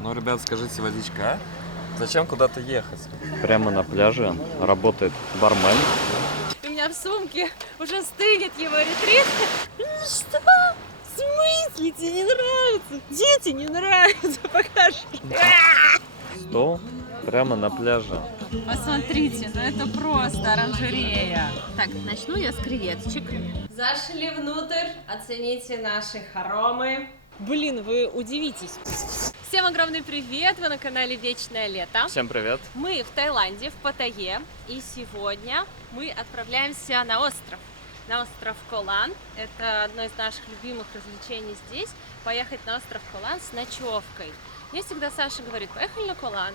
Ну, ребят, скажите, водичка, а? Зачем куда-то ехать? Прямо на пляже работает бармен. У меня в сумке уже стынет его ретрит. Что? В смысле? Тебе не нравится? Дети не нравятся, покажи. Стол прямо на пляже. Посмотрите, ну это просто оранжерея. Так, начну я с креветочек. Зашли внутрь, оцените наши хоромы. Блин, вы удивитесь. Всем огромный привет, вы на канале Вечное Лето. Всем привет. Мы в Таиланде, в Паттайе, и сегодня мы отправляемся на остров Коh Larn. Это одно из наших любимых развлечений здесь, поехать на остров Коh Larn с ночевкой. Мне всегда Саша говорит, поехали на Коh Larn.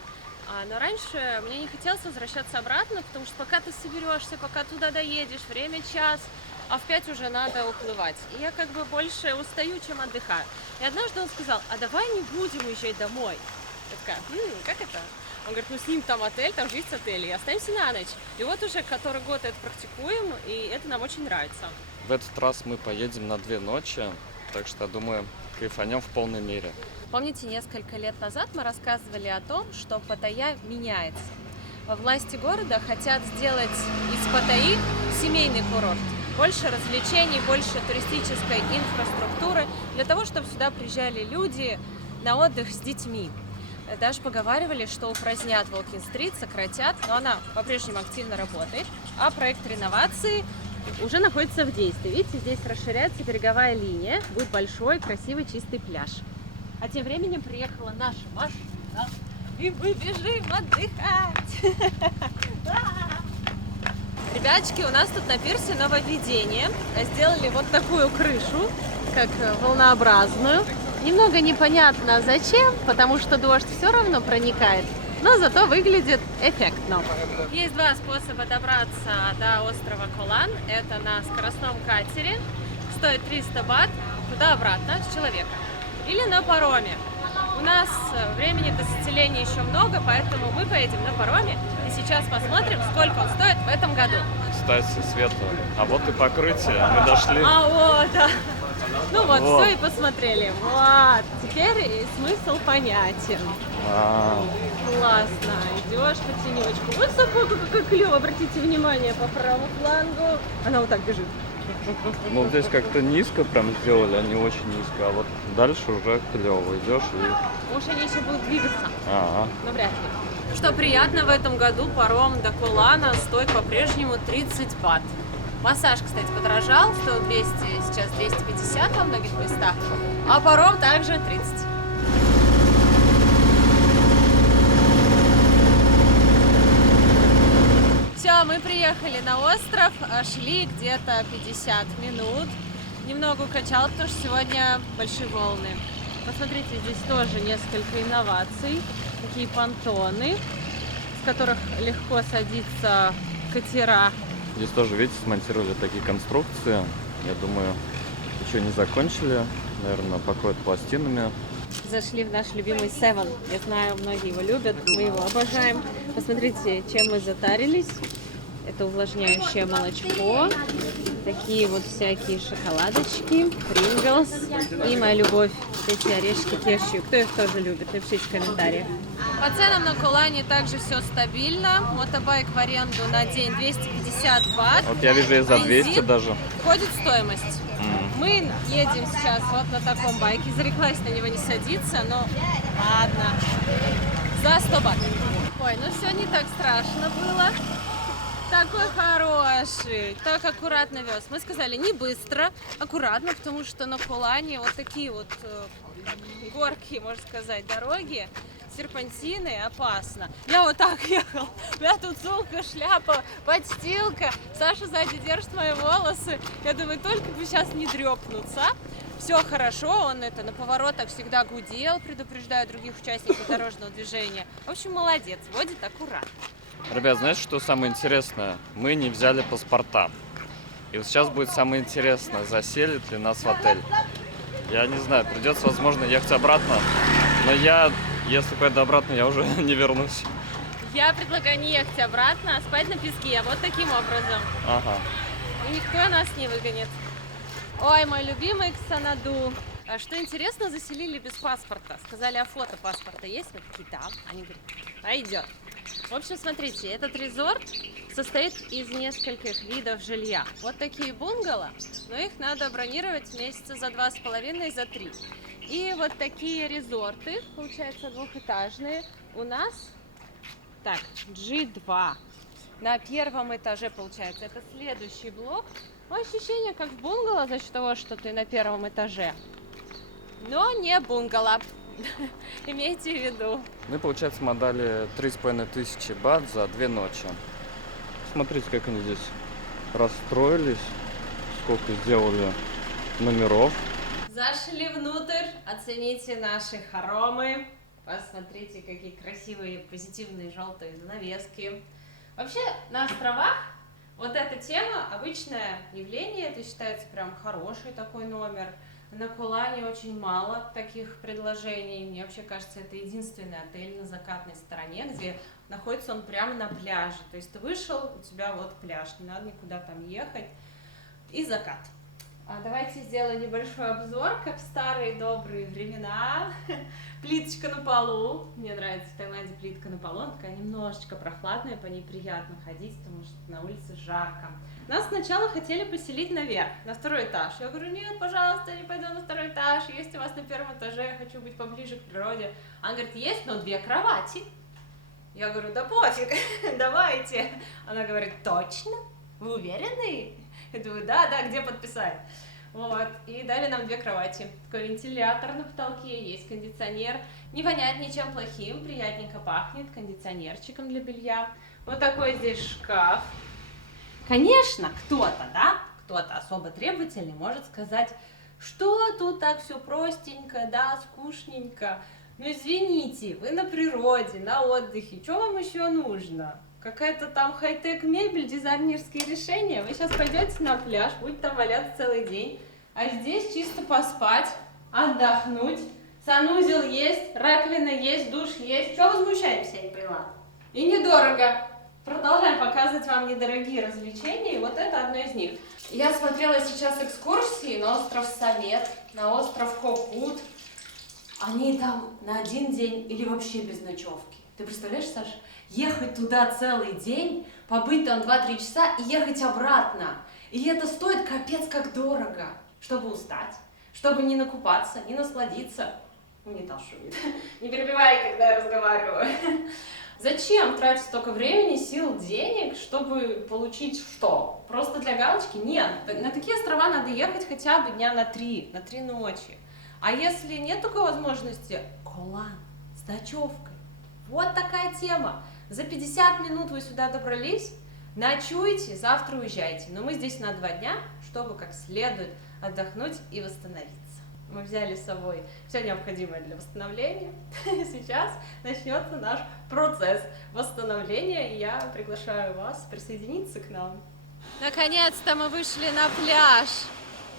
Но раньше мне не хотелось возвращаться обратно, потому что пока ты соберешься, пока туда доедешь, время час, а в 5 уже надо уплывать. И я как бы больше устаю, чем отдыхаю. И однажды он сказал, а давай не будем уезжать домой. Я такая, как это? Он говорит, ну снимем там отель, там же есть отель, и останемся на ночь. И вот уже который год это практикуем, и это нам очень нравится. В этот раз мы поедем на 2 ночи, так что, я думаю, кайфанем в полной мере. Помните, несколько лет назад мы рассказывали о том, что Паттайя меняется. Во власти города хотят сделать из Паттайи семейный курорт. Больше развлечений, больше туристической инфраструктуры, для того, чтобы сюда приезжали люди на отдых с детьми. Даже поговаривали, что упразднят Волкин-стрит, сократят, но она по-прежнему активно работает. А проект реновации уже находится в действии. Видите, здесь расширяется береговая линия, будет большой, красивый, чистый пляж. А тем временем приехала наша машина, и мы бежим отдыхать. Ребяточки, у нас тут на пирсе нововведение. Сделали вот такую крышу, как волнообразную. Немного непонятно зачем, потому что дождь все равно проникает, но зато выглядит эффектно. Есть два способа добраться до острова Коh Larn. Это на скоростном катере, стоит 300 бат, туда-обратно с человека. Или на пароме. У нас времени до заселения еще много, поэтому мы поедем на пароме. И сейчас посмотрим, сколько он стоит в этом году. Кстати, Света, а вот и покрытие, мы дошли. Вот, да. Ну вот, все и посмотрели. Вот, теперь смысл понятен. Классно, идешь по тенечку. Вот собака какая клёвая, обратите внимание, по правому флангу. Она вот так бежит. Ну, здесь как-то низко прям сделали, а не очень низко, а вот дальше уже клево идешь и... Может, они еще будут двигаться, Ага. но вряд ли. Что приятно, в этом году паром до Коh Larn стоит по-прежнему 30 бат. Массаж, кстати, подорожал, стоил 200, сейчас 250 во многих местах, а паром также 30. Все, мы приехали на остров, шли где-то 50 минут. Немного укачало, потому что сегодня большие волны. Посмотрите, здесь тоже несколько инноваций. Такие понтоны, с которых легко садиться катера. Здесь тоже, видите, смонтировали такие конструкции. Я думаю, еще не закончили. Наверное, покроют пластинами. Зашли в наш любимый Seven. Я знаю, многие его любят, мы его обожаем. Посмотрите, чем мы затарились. Это увлажняющее молочко, такие вот всякие шоколадочки, Pringles и моя любовь, эти орешки кешью. Кто их тоже любит, напишите в комментариях. По ценам на Коh Larn также все стабильно. Мотобайк в аренду на день 250 бат. Вот я вижу и за 200 Бензин даже. входит в стоимость. Мы едем сейчас вот на таком байке. Зареклась на него не садиться, но ладно. За 100 бат. Ой, ну все не так страшно было. Такой хороший, так аккуратно вез. Мы сказали не быстро, аккуратно, потому что на Коh Larn вот такие вот горки, можно сказать, дороги, серпантины, опасно. Я вот так ехал, у меня тут сумка, шляпа, подстилка, Саша сзади держит мои волосы. Я думаю, только бы сейчас не дрёпнуться. Все хорошо, он это на поворотах всегда гудел, предупреждая других участников дорожного движения. В общем, молодец, водит аккуратно. Ребят, знаете, что самое интересное? Мы не взяли паспорта. И вот сейчас будет самое интересное, заселит ли нас в отель. Я не знаю, придется, возможно, ехать обратно. Но если поеду обратно, я уже не вернусь. Я предлагаю не ехать обратно, а спать на песке, вот таким образом. Ага. И никто нас не выгонит. Ой, мой любимый Ксанаду. А что интересно, заселили без паспорта. Сказали, а фото паспорта есть? Мы такие, да. Они говорят, пойдет. В общем, смотрите, этот резорт состоит из нескольких видов жилья. Вот такие бунгало, но их надо бронировать месяца за 2,5, за 3. И вот такие резорты, получается, двухэтажные, у нас, так, G2. На первом этаже, получается, это следующий блок. Ну, ощущение как в бунгало за счет того, что ты на первом этаже. Но не бунгало. Имейте в виду. Мы, получается, мы отдали 3500 бат за 2 ночи. Смотрите, как они здесь расстроились, сколько сделали номеров. Зашли внутрь, оцените наши хоромы. Посмотрите, какие красивые, позитивные, желтые занавески. Вообще, на островах вот эта тема обычное явление, это считается прям хороший такой номер. На Кулане очень мало таких предложений. Мне вообще кажется, это единственный отель на закатной стороне, где находится он прямо на пляже. То есть ты вышел, у тебя вот пляж, не надо никуда там ехать. И закат. Давайте сделаю небольшой обзор, как в старые добрые времена. Плиточка на полу. Мне нравится в Таиланде плитка на полу. Она такая немножечко прохладная, по ней приятно ходить, потому что на улице жарко. Нас сначала хотели поселить наверх, на второй этаж. Я говорю, нет, пожалуйста, я не пойду на второй этаж. Есть у вас на первом этаже, я хочу быть поближе к природе. Она говорит, есть, но 2 кровати. Я говорю, да пофиг, давайте. Она говорит, точно? Вы уверены? Я думаю, да, где подписать? Вот, и дали нам 2 кровати. Такой вентилятор на потолке, есть кондиционер. Не воняет ничем плохим, приятненько пахнет кондиционерчиком для белья. Вот такой здесь шкаф. Конечно, кто-то особо требовательный может сказать, что тут так все простенько, да, скучненько. Ну извините, вы на природе, на отдыхе, что вам еще нужно? Какая-то там хай-тек мебель, дизайнерские решения. Вы сейчас пойдете на пляж, будете там валяться целый день, а здесь чисто поспать, отдохнуть. Санузел есть, раковина есть, душ есть. Чего возмущаемся, я не поняла? И недорого. Продолжаем показывать вам недорогие развлечения, и вот это одно из них. Я смотрела сейчас экскурсии на остров Самет, на остров Кокут. Они там на 1 день или вообще без ночевки. Ты представляешь, Саша? Ехать туда целый день, побыть там 2-3 часа и ехать обратно. И это стоит капец как дорого, чтобы устать, чтобы не накупаться, не насладиться. Унитаз шумит. Не перебивай, когда я разговариваю. Зачем тратить столько времени, сил, денег, чтобы получить что? Просто для галочки? Нет. На такие острова надо ехать хотя бы дня на 3 ночи. А если нет такой возможности, Кулан с ночевкой. Вот такая тема. За 50 минут вы сюда добрались, ночуете, завтра уезжаете. Но мы здесь на 2 дня, чтобы как следует отдохнуть и восстановиться. Мы взяли с собой все необходимое для восстановления. Сейчас начнется наш процесс восстановления, и я приглашаю вас присоединиться к нам. Наконец-то мы вышли на пляж.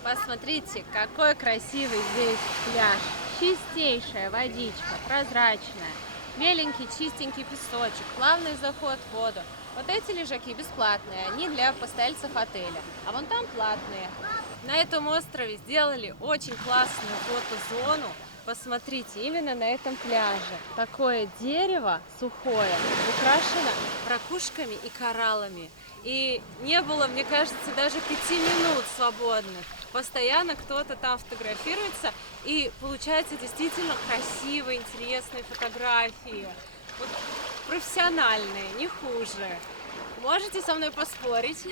Посмотрите, какой красивый здесь пляж. Чистейшая водичка, прозрачная. Беленький, чистенький песочек, плавный заход в воду. Вот эти лежаки бесплатные, они для постояльцев отеля, а вон там платные. На этом острове сделали очень классную фотозону. Посмотрите, именно на этом пляже. Такое дерево сухое, украшено ракушками и кораллами. И не было, мне кажется, даже 5 минут свободных. Постоянно кто-то там фотографируется, и получаются действительно красивые, интересные фотографии. Вот, профессиональные, не хуже. Можете со мной поспорить,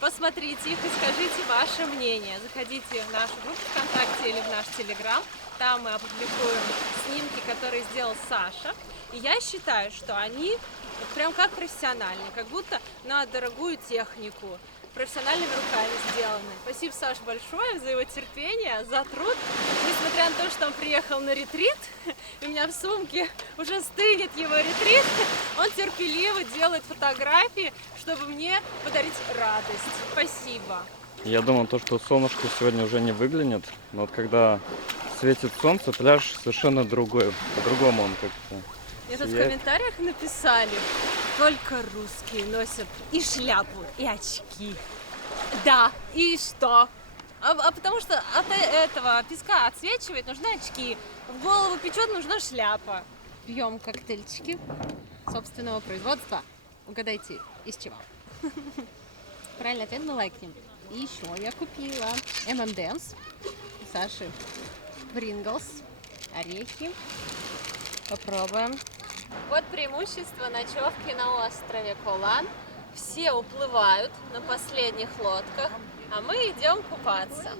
посмотрите их и скажите ваше мнение. Заходите в нашу группу ВКонтакте или в наш Телеграм. Там мы опубликуем снимки, которые сделал Саша. И я считаю, что они вот прям как профессиональные, как будто на дорогую технику, профессиональными руками сделаны. Спасибо, Саш, большое за его терпение, за труд. Несмотря на то, что он приехал на ретрит, у меня в сумке уже стынет его ретрит, он терпеливо делает фотографии, чтобы мне подарить радость. Спасибо. Я думал, что солнышко сегодня уже не выглянет, но вот когда светит солнце, пляж совершенно другой, по-другому он как-то. Мне тут в комментариях написали, только русские носят и шляпу, и очки. Да, и что? А потому что от этого песка отсвечивает, нужны очки. В голову печет, нужна шляпа. Пьем коктейльчики собственного производства. Угадайте, из чего? Правильный ответ мы лайкнем. И еще я купила M&M's у Саши, Pringles, орехи. Попробуем. Вот преимущество ночевки на острове Колан. Все уплывают на последних лодках, а мы идем купаться.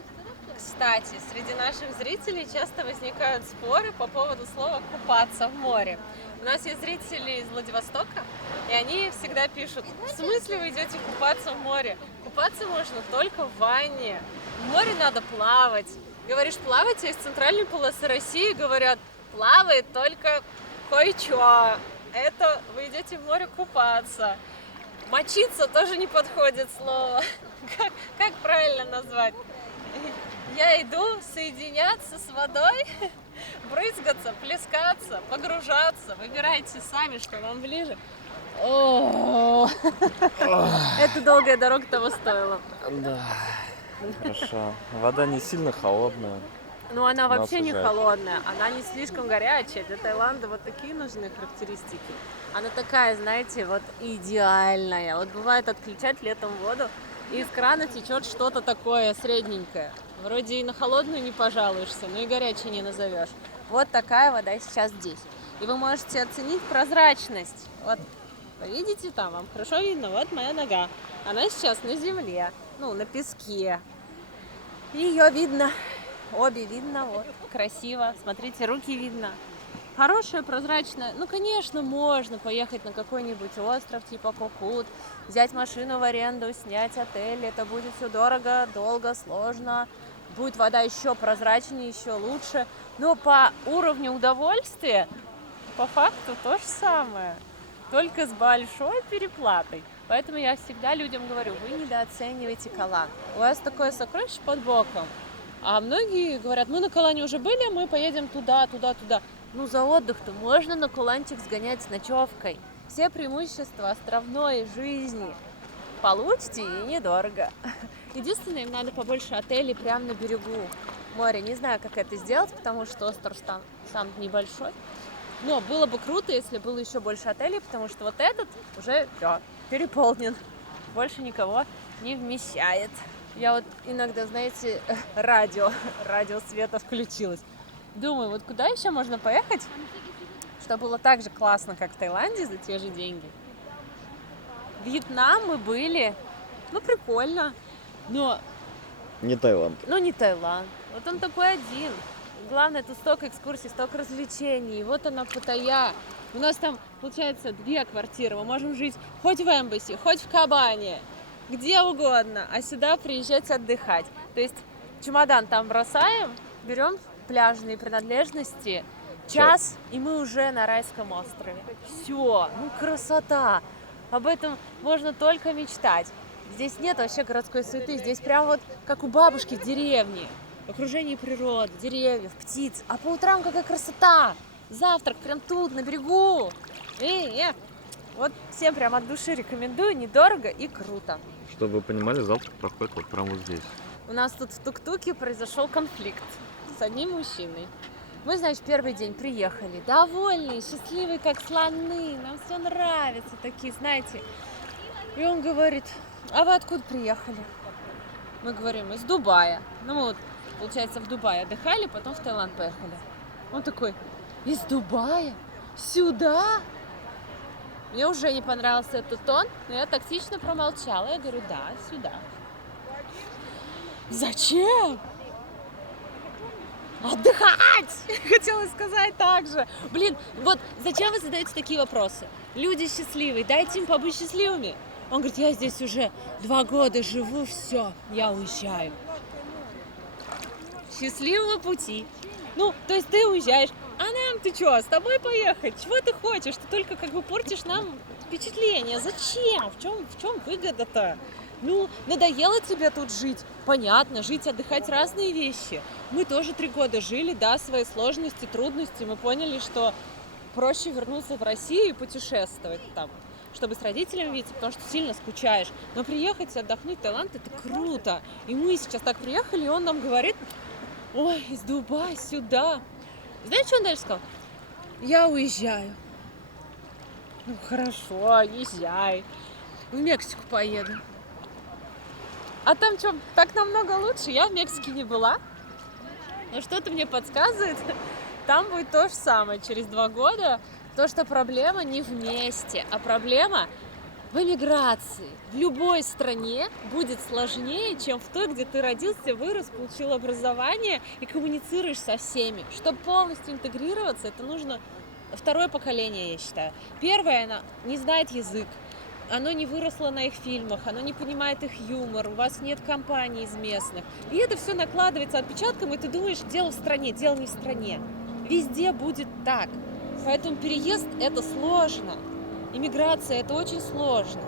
Кстати, среди наших зрителей часто возникают споры по поводу слова «купаться в море». У нас есть зрители из Владивостока, и они всегда пишут: в смысле вы идете купаться в море? Купаться можно только в ванне. В море надо плавать. Говоришь, плавать, а из центральной полосы России говорят, плавает только кое-что. Это вы идете в море купаться. Мочиться тоже не подходит слово. Как правильно назвать? Я иду соединяться с водой, брызгаться, плескаться, погружаться. Выбирайте сами, что вам ближе. О, это долгая дорога того стоила. Да. Хорошо. Вода не сильно холодная. Ну, она Нас вообще не уже- холодная, она не слишком горячая. Для Таиланда вот такие нужны характеристики. Она такая, знаете, вот идеальная. Вот бывает отключать летом воду, и из крана течет что-то такое средненькое. Вроде и на холодную не пожалуешься, но и горячей не назовешь. Вот такая вода сейчас здесь. И вы можете оценить прозрачность. Вот, видите там, вам хорошо видно, вот моя нога. Она сейчас на земле, ну, на песке. Ее видно. Обе видно, вот, красиво. Смотрите, руки видно. Хорошая, прозрачная. Ну, конечно, можно поехать на какой-нибудь остров типа Кокут, взять машину в аренду, снять отель. Это будет все дорого, долго, сложно. Будет вода еще прозрачнее, еще лучше. Но по уровню удовольствия, по факту, то же самое. Только с большой переплатой. Поэтому я всегда людям говорю, вы недооцениваете Колан. У вас такое сокровище под боком. А многие говорят, мы на Колане уже были, мы поедем туда, туда, туда. Ну, за отдых-то можно на Коланчик сгонять с ночевкой. Все преимущества островной жизни получите и недорого. Единственное, им надо побольше отелей прямо на берегу моря. Не знаю, как это сделать, потому что остров сам небольшой. Но было бы круто, если было еще больше отелей, потому что вот этот уже все, переполнен. Больше никого не вмещает. Я вот иногда, знаете, радио света включилось. Думаю, вот куда еще можно поехать, чтобы было так же классно, как в Таиланде за те же деньги. Вьетнам мы были, ну прикольно, но Не Таиланд. ну не Таиланд. Вот он такой один. Главное, тут столько экскурсий, столько развлечений. И вот она, Паттайя. У нас там, получается, 2 квартиры. Мы можем жить хоть в Эмбасси, хоть в Кабане, где угодно. А сюда приезжать отдыхать. То есть чемодан там бросаем, берем пляжные принадлежности, час, и мы уже на райском острове. Все, ну красота. Об этом можно только мечтать. Здесь нет вообще городской суеты. Здесь прям вот как у бабушки в деревне. Окружение природы, деревьев, птиц. А по утрам какая красота! Завтрак прям тут, на берегу. Вот всем прям от души рекомендую. Недорого и круто. Чтобы вы понимали, завтрак проходит вот прямо вот здесь. У нас тут в тук-туке произошел конфликт с одним мужчиной. Мы, значит, первый день приехали, довольные, счастливые, как слоны. Нам все нравится, такие, знаете. И он говорит, а вы откуда приехали? Мы говорим, из Дубая. Ну, мы вот, получается, в Дубае отдыхали, потом в Таиланд поехали. Он такой, из Дубая? Сюда? Мне уже не понравился этот тон, но я тактично промолчала. Я говорю, да, сюда. Зачем? Отдыхать! Хотела сказать так же. Блин, вот зачем вы задаете такие вопросы? Люди счастливые, дайте им побыть счастливыми. Он говорит, я здесь уже 2 года живу, все, я уезжаю. Счастливого пути. Ну, то есть ты уезжаешь, а нам ты что, с тобой поехать? Чего ты хочешь? Ты только как бы портишь нам впечатление. Зачем? В чем выгода-то? Ну, надоело тебе тут жить. Понятно, жить, отдыхать разные вещи. Мы тоже 3 года жили, да, свои сложности, трудности. Мы поняли, что проще вернуться в Россию и путешествовать там. чтобы с родителями видеться, потому что сильно скучаешь. Но приехать и отдохнуть в Таиланд — это круто. И мы сейчас так приехали, и он нам говорит: ой, из Дубая сюда. Знаете, что он дальше сказал? Я уезжаю. Ну хорошо, езжай. В Мексику поеду. А там что, так намного лучше? Я в Мексике не была. Но что-то мне подсказывает, там будет то же самое через 2 года. То, что проблема не в месте, а проблема в эмиграции. В любой стране будет сложнее, чем в той, где ты родился, вырос, получил образование и коммуницируешь со всеми. Чтобы полностью интегрироваться, это нужно 2-е поколение, я считаю. Первое, оно не знает язык. Оно не выросло на их фильмах, оно не понимает их юмор, у вас нет компаний из местных. И это все накладывается отпечатком, и ты думаешь, дело в стране, дело не в стране. Везде будет так. Поэтому переезд – это сложно. Иммиграция – это очень сложно.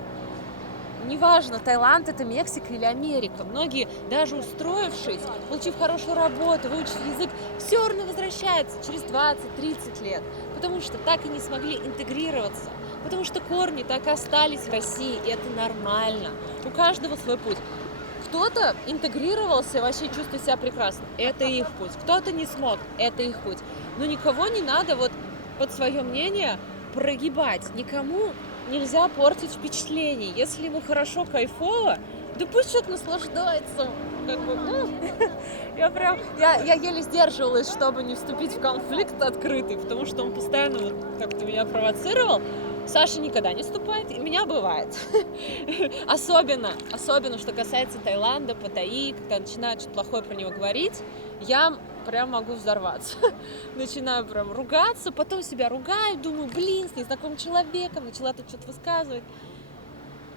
Неважно, Таиланд – это Мексика или Америка. Многие, даже устроившись, получив хорошую работу, выучив язык, все равно возвращаются через 20-30 лет. Потому что так и не смогли интегрироваться. Потому что корни так и остались в России, и это нормально. У каждого свой путь. Кто-то интегрировался и вообще чувствует себя прекрасно. Это их путь. Кто-то не смог. Это их путь. Но никого не надо вот под свое мнение прогибать. Никому нельзя портить впечатление. Если ему хорошо, кайфово, да пусть человек наслаждается. Как бы, я еле сдерживалась, чтобы не вступить в конфликт открытый, потому что он постоянно вот как-то меня провоцировал. Саша никогда не вступает, и меня бывает. Особенно, что касается Таиланда, Паттайи, когда начинают что-то плохое про него говорить, я прям могу взорваться. Начинаю прям ругаться, потом себя ругаю, думаю, блин, с незнакомым человеком, начала тут что-то высказывать.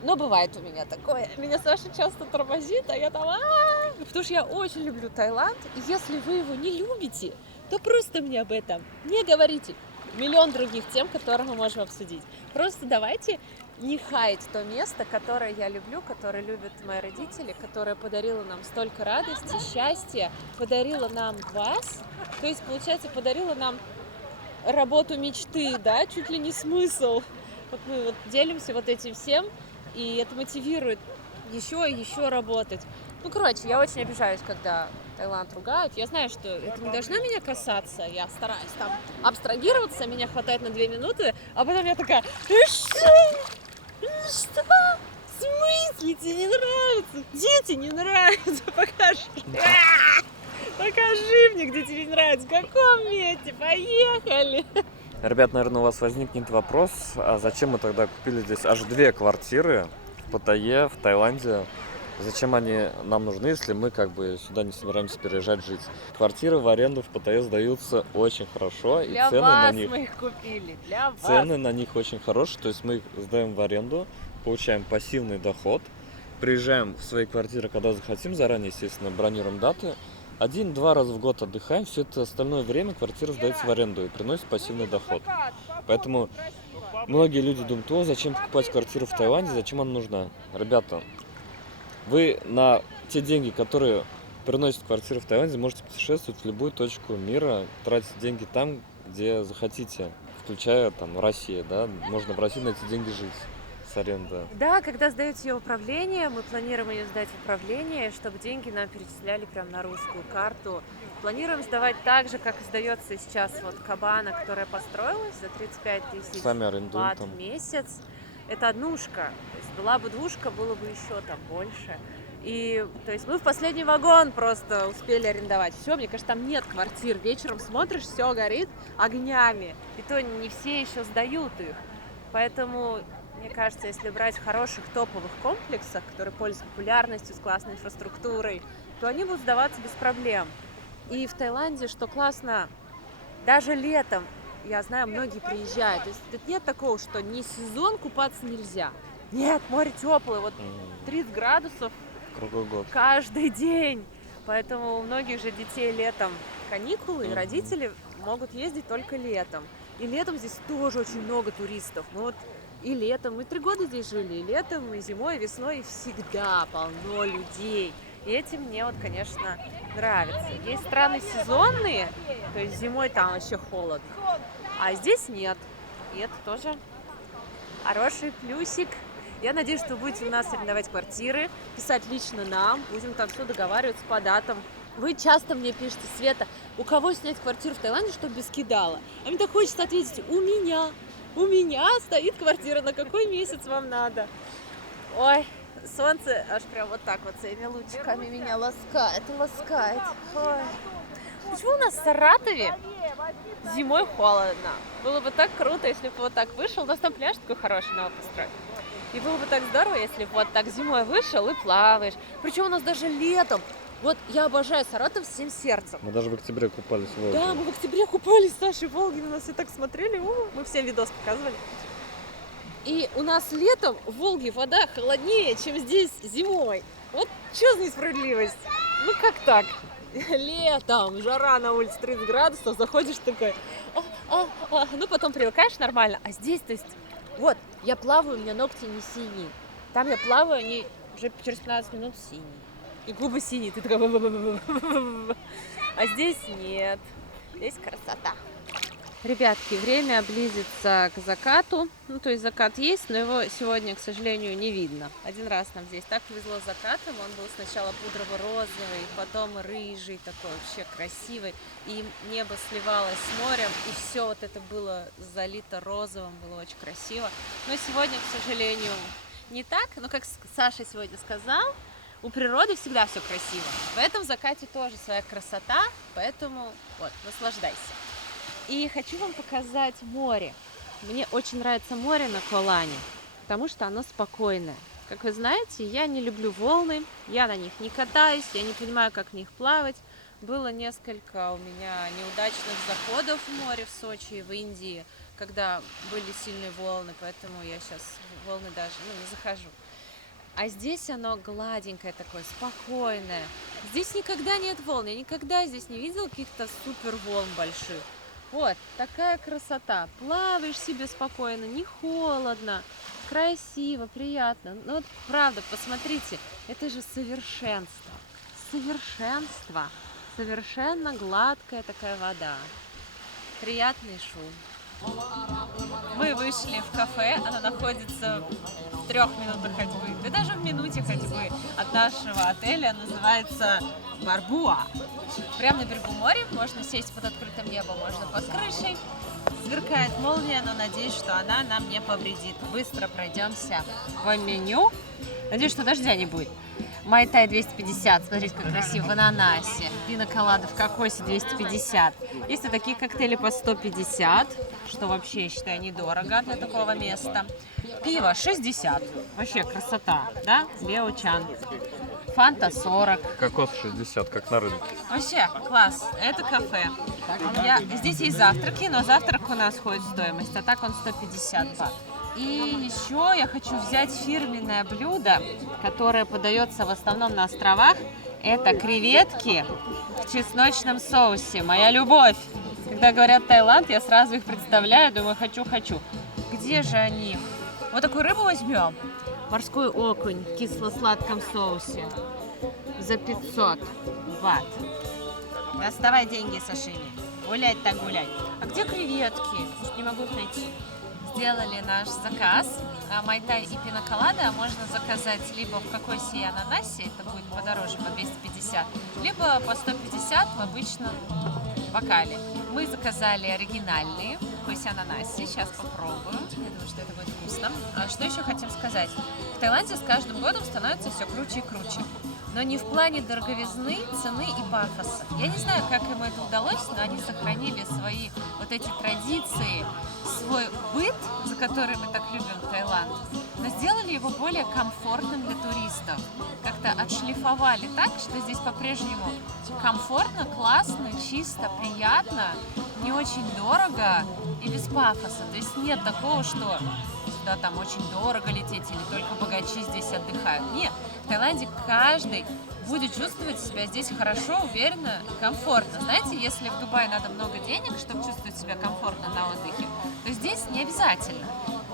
Но бывает у меня такое. Меня Саша часто тормозит, а я там... Потому что я очень люблю Таиланд, и если вы его не любите, то просто мне об этом не говорите. Миллион других тем, которые мы можем обсудить. Просто давайте не хаять то место, которое я люблю, которое любят мои родители, которое подарило нам столько радости, счастья, подарило нам вас, то есть, получается, подарило нам работу мечты, да, чуть ли не смысл. Вот мы вот делимся вот этим всем, и это мотивирует еще и еще работать. Ну, короче, я очень обижаюсь, когда Таиланд ругают. Я знаю, что это не должно меня касаться. Я стараюсь там абстрагироваться, меня хватает на 2 минуты, а потом я такая: что? Что? В смысле тебе не нравится? Где тебе не нравится? Покажи. Покажи мне, где тебе не нравится. В каком месте? Поехали. Ребят, наверное, у вас возникнет вопрос, а зачем мы тогда купили здесь аж 2 квартиры в Паттайе, в Таиланде? Зачем они нам нужны, если мы как бы сюда не собираемся переезжать жить? Квартиры в аренду в Паттайе сдаются очень хорошо, и Для цены вас на них мы их купили. Для вас. цены на них очень хорошие. То есть мы их сдаем в аренду, получаем пассивный доход, приезжаем в свои квартиры, когда захотим, заранее, естественно, бронируем даты. 1-2 раза в год отдыхаем, все это остальное время квартира сдается в аренду и приносит пассивный доход. Поэтому многие люди думают: о, зачем покупать квартиру в Таиланде, зачем она нужна? Ребята, вы на те деньги, которые приносят квартиру в Таиланде, можете путешествовать в любую точку мира, тратить деньги там, где захотите, включая там Россию, да, можно в России на эти деньги жить с аренды. Да, когда сдаете ее в управление, мы планируем ее сдать в управление, чтобы деньги нам перечисляли прямо на русскую карту. Планируем сдавать так же, как сдается сейчас вот Кабана, которая построилась за 35 тысяч Сами арендуем бат там в месяц. Это однушка. То есть была бы двушка, было бы еще там больше. И то есть мы в последний вагон просто успели арендовать. Все, мне кажется, там нет квартир. Вечером смотришь, все горит огнями. И то не все еще сдают их. Поэтому, мне кажется, если брать в хороших топовых комплексах, которые пользуются популярностью, с классной инфраструктурой, то они будут сдаваться без проблем. И в Таиланде, что классно, даже летом, я знаю, многие приезжают. То есть тут нет такого, что не сезон, купаться нельзя. Нет, море теплое, вот 30 градусов круглый год. каждый день. Поэтому у многих же детей летом каникулы, и родители могут ездить только летом. И летом здесь тоже очень много туристов. Ну вот и летом, мы 3 года здесь жили, и летом, и зимой, и весной, и всегда полно людей. И этим мне вот, конечно, нравится. Есть страны сезонные, то есть зимой там вообще холодно, а здесь нет. И это тоже Хороший плюсик. Я надеюсь, что вы будете у нас арендовать квартиры, писать лично нам, будем там все договариваться по датам. Вы часто мне пишете: Света, у кого снять квартиру в Таиланде, чтобы без кидала? А мне так хочется ответить: у меня стоит квартира, на какой месяц вам надо? Ой, солнце аж прям вот так вот своими лучиками меня ласкает. Ой. Почему у нас в Саратове зимой холодно? Было бы так круто, если бы вот так вышел. У нас там пляж такой хороший, новопостроен. И было бы так здорово, если бы вот так зимой вышел и плаваешь. Причем у нас даже летом. Вот я обожаю Саратов всем сердцем. Мы даже в октябре купались в Волге. Да, мы в октябре купались с Сашей в Волге, на нас все так смотрели, мы всем видос показывали. И у нас летом в Волге вода холоднее, чем здесь зимой. Вот что за несправедливость? Ну как так? Летом, жара на улице 30 градусов, заходишь такой, ну потом привыкаешь нормально. А здесь, то есть, вот, я плаваю, у меня ногти не синие. Там я плаваю, они уже через 15 минут синие. И губы синие, ты такая... А здесь нет. Здесь красота. Ребятки, время близится к закату. Ну, то есть закат есть, но его сегодня, к сожалению, не видно. Один раз нам здесь так повезло с закатом. Он был сначала пудрово-розовый, потом рыжий такой, вообще красивый. И небо сливалось с морем, и все вот это было залито розовым, было очень красиво. Но сегодня, к сожалению, не так. Но, как Саша сегодня сказал, у природы всегда все красиво. В этом закате тоже своя красота, поэтому вот, наслаждайся. И хочу вам показать море. Мне очень нравится море на Колане, потому что оно спокойное. Как вы знаете, я не люблю волны, я на них не катаюсь, я не понимаю, как в них плавать. Было несколько у меня неудачных заходов в море в Сочи и в Индии, когда были сильные волны, поэтому я сейчас в волны даже не захожу. А здесь оно гладенькое такое, спокойное. Здесь никогда нет волн, я никогда здесь не видела каких-то супер волн больших. Вот, такая красота. Плаваешь себе спокойно, не холодно, красиво, приятно. Ну вот, правда, посмотрите, это же совершенство. Совершенство. Совершенно гладкая такая вода. Приятный шум. Мы вышли в кафе, оно находится в 3 минутах ходьбы, да даже в минуте ходьбы от нашего отеля, называется Барбуа. Прямо на берегу моря, можно сесть под открытым небом, можно под крышей. Сверкает молния, но надеюсь, что она нам не повредит. Быстро пройдемся по меню. Надеюсь, что дождя не будет. Майтай 250, смотрите, как красиво, в ананасе. Пина-колада в кокосе 250. Есть и такие коктейли по 150, что вообще, я считаю, недорого для такого места. Пиво 60, вообще красота, да? Лео-чан. Фанта 40. Кокос 60, как на рынке. Вообще, класс. Это кафе. Здесь есть завтраки, но завтрак у нас входит в стоимость, а так он 150 бат. И еще я хочу взять фирменное блюдо, которое подается в основном на островах. Это креветки в чесночном соусе. Моя любовь. Когда говорят Таиланд, я сразу их представляю, думаю, хочу. Где же они? Вот такую рыбу возьмем. Морской окунь в кисло-сладком соусе за 500 бат. Доставай деньги, сашими. Гулять так гулять. А где креветки? Не могу их найти. Сделали наш заказ. Майтай и пина-колада можно заказать либо в кокосе и ананасе, это будет подороже, по 250, либо по 150 в обычном бокале. Мы заказали оригинальные в кокосе и ананасе. Сейчас попробуем. Я думаю, что это будет вкусно. А что еще хотим сказать? В Таиланде с каждым годом становится все круче и круче. Но не в плане дороговизны, цены и пафоса. Я не знаю, как им это удалось, но они сохранили свои вот эти традиции, свой быт, за который мы так любим Таиланд, но сделали его более комфортным для туристов. Как-то отшлифовали так, что здесь по-прежнему комфортно, классно, чисто, приятно, не очень дорого и без пафоса. То есть нет такого, что сюда там очень дорого лететь или только богачи здесь отдыхают. Нет, в Таиланде каждый будет чувствовать себя здесь хорошо, уверенно, комфортно. Знаете, если в Дубае надо много денег, чтобы чувствовать себя комфортно на отдыхе, то здесь не обязательно.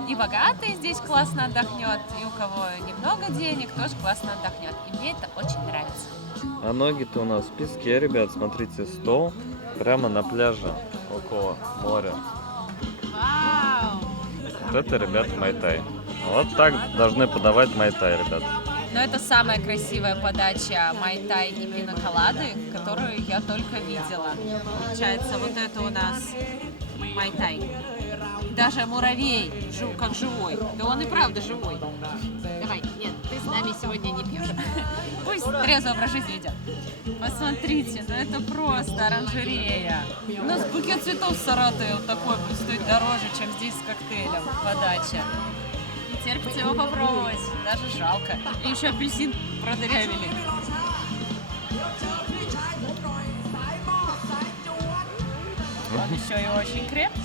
И богатый здесь классно отдохнет, и у кого немного денег тоже классно отдохнет. И мне это очень нравится. А ноги-то у нас в песке, ребят, смотрите, стол прямо на пляже около моря. Вау! Вот это, ребята, майтай. Вот так должны подавать майтай, ребят. Но это самая красивая подача майтай и пиноколады, которую я только видела. Получается, вот это у нас майтай. Даже муравей, как живой. Да он и правда живой. Давай, нет, ты с нами сегодня не пьешь. Пусть трезвый образ жизни идет. Посмотрите, ну это просто оранжерея. У нас букет цветов в Саратове вот такой будет стоить дороже, чем здесь с коктейлем подача. Не терпите его попробовать, даже жалко. И еще апельсин продырявили. Он еще и очень крепкий.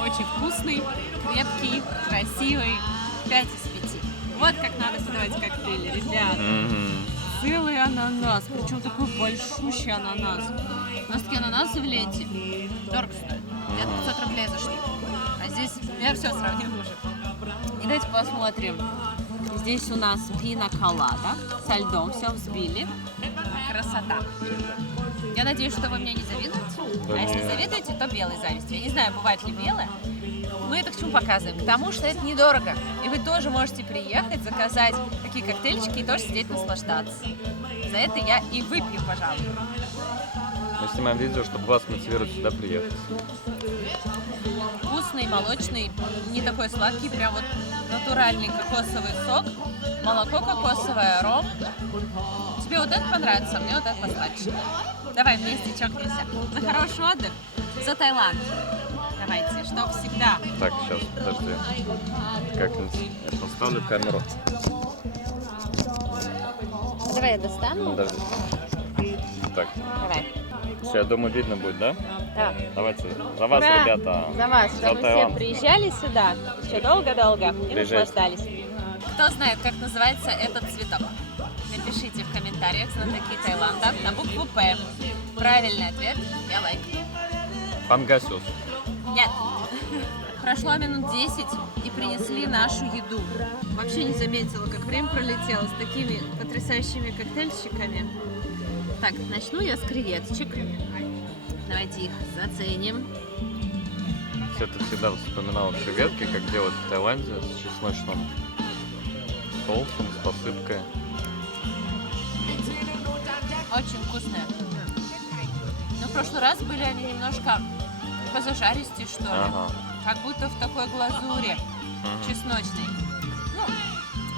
Очень вкусный, крепкий, красивый. 5 из 5. Вот как надо подавать коктейли, ребят. Целый ананас, причем такой большущий ананас. У нас такие ананасы в ленте дорого стоят. Где-то 500 рублей за штуку. А здесь я все сравнила уже. И давайте посмотрим. Здесь у нас пина-колада со льдом, все взбили. Красота. Я надеюсь, что вы мне не завидуете. Да а если нет. завидуете, то белой завистью. Я не знаю, бывает ли белая. Мы это к чему показываем? Потому что это недорого. И вы тоже можете приехать, заказать такие коктейльчики и тоже сидеть наслаждаться. За это я и выпью, пожалуй. Мы снимаем видео, чтобы вас мотивировать сюда приехать. Вкусный, молочный, не такой сладкий, прям вот натуральный кокосовый сок, молоко кокосовое, ром. Тебе вот это понравится, а мне вот это посладче. Давай вместе чокнемся. За хороший отдых, за Таиланд. Давайте, чтоб всегда. Так, сейчас, подожди. Как-нибудь я поставлю камеру. Давай я достану. Подожди. Так, Давай. все, я думаю, видно будет, да? Да. Давайте, за вас, Ура! ребята. За вас, За чтобы все Таиланд. приезжали сюда еще долго-долго и Приезжайте. наслаждались. Кто знает, как называется этот цветок? Напишите в комментариях знатоки Таиланда на букву П. Правильный ответ я лайкну. Пангасиус. Нет. Прошло минут 10 и принесли нашу еду. Вообще не заметила, как время пролетело с такими потрясающими коктейльчиками. Так, начну я с креветочек. Давайте их заценим. Все-то всегда вспоминал креветки, как делают в Таиланде с чесночным соусом, с посыпкой. Очень вкусные. Но в прошлый раз были они немножко позажаристее, что ли. Ага. Как будто в такой глазури чесночной. Ну,